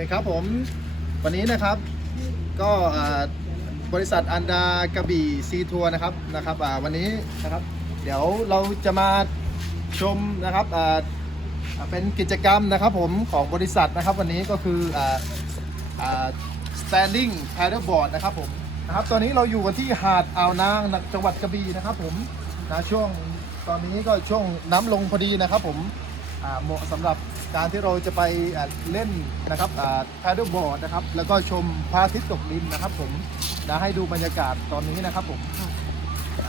เคครับผม วันนี้นะครับก็บริษัทอันดากระบี่ซีทัวร์นะครับนะครับวันนี้นะครับ เดี๋ยวเราจะมาชมนะครับเป็นกิจกรรมนะครับผมของบริษัทนะครับ วันนี้ก็คือ standing paddleboard นะครับผมนะครับตอนนี้เราอยู่กันที่หาดอ่าวนางจังหวัดกระบี่นะครับผมนะช่วงตอนนี้ก็ช่วงน้ำลงพอดีนะครับผม เหมาะสำหรับการที่เราจะไปอ่าเล่นนะครับพาด d บอร์ดนะครับ แล้วก็ชมพระอาทิตย์ตกดินนะครับ ผมนะให้ดูบรรยากาศตอนนี้นะครับผม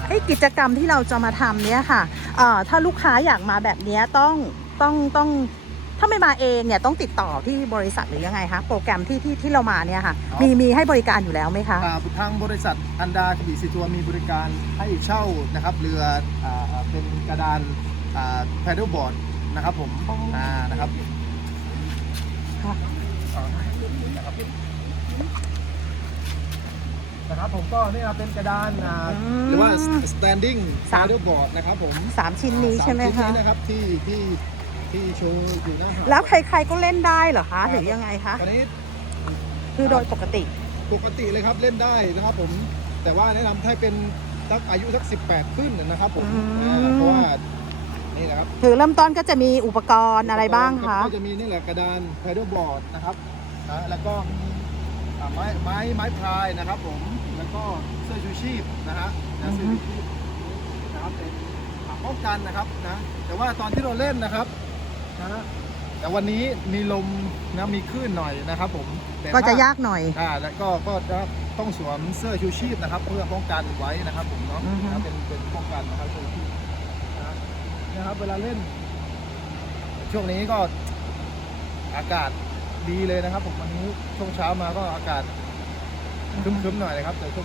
ไอ้กิจกรรมที่เราจะมาทำเนี่ยค่ะเอ่อถ้าลูกค้าอยากมาแบบเนี้ยต้องต้องต้องถ้าไม่มาเองเนี่ยต้องติดต่อที่บริษัทหรือยังไงคะโปรแกรมที่ที่ที่เรามาเนี่ยค่ะ มีมีให้บริการอยู่แล้วไหมคะอ่าทางบริษัทอันดากระบี่ซีทัวร์มีบริการให้เช่านะครับเรืออ่าอ่าเป็นกระดานพาด d บอร์ด นะครับผมอ๋ออ่านะครับค่ะอ่านะครับนะครับผมก็นี่นะเป็นกระดานอ่าหรือว่า standing สาม paddle board นะครับผมสามชิ้นนี้ใช่ไหมสาคะ ชิ้นนี้นะครับที่ที่ที่โชว์อยู่หน้าหาด แล้วใครๆก็เล่นได้เหรอคะ หรือยังไงคะ ตอนนี้คือโดยปกติ ปกติเลยครับเล่นได้นะครับผมแต่ว่าแนะนำให้เป็นสักอายุสัก 18 ขึ้นนะครับผมอืม อ่าเพราะว่า นี่นะครับคือเริ่มต้นก็จะมีอุปกรณ์อะไรบ้างคะ ก็จะมีนี่แหละกระดาน paddle board นะครับนะแล้วก็อ่าไม้ไม้ไม้พายนะครับผมแล้วก็เสื้อชูชีพนะฮะนะเสื้อชูชีพนะครับเป็นอ่าป้องกันนะครับนะแต่ว่าตอนที่เราเล่นนะครับนะฮะแต่วันนี้มีลมนะมีคลื่นหน่อยนะครับผมแต่ก็จะถ้ ยากหน่อย อ่าแล้วก็ก็จะต้องสวมเสื้อชูชีพนะครับ เพื่อป้องกันไว้นะครับผมเนาะอือฮึ นะเป็นเป็นป้องกันนะครับเสื้อชูชีพนะ นะครับ เวลาเล่น ช่วงนี้ก็อากาศดีเลยนะครับ ผมวันนี้ช่วงเช้ามาก็อากาศครึ้มๆหน่อยนะครับแต่ช่วง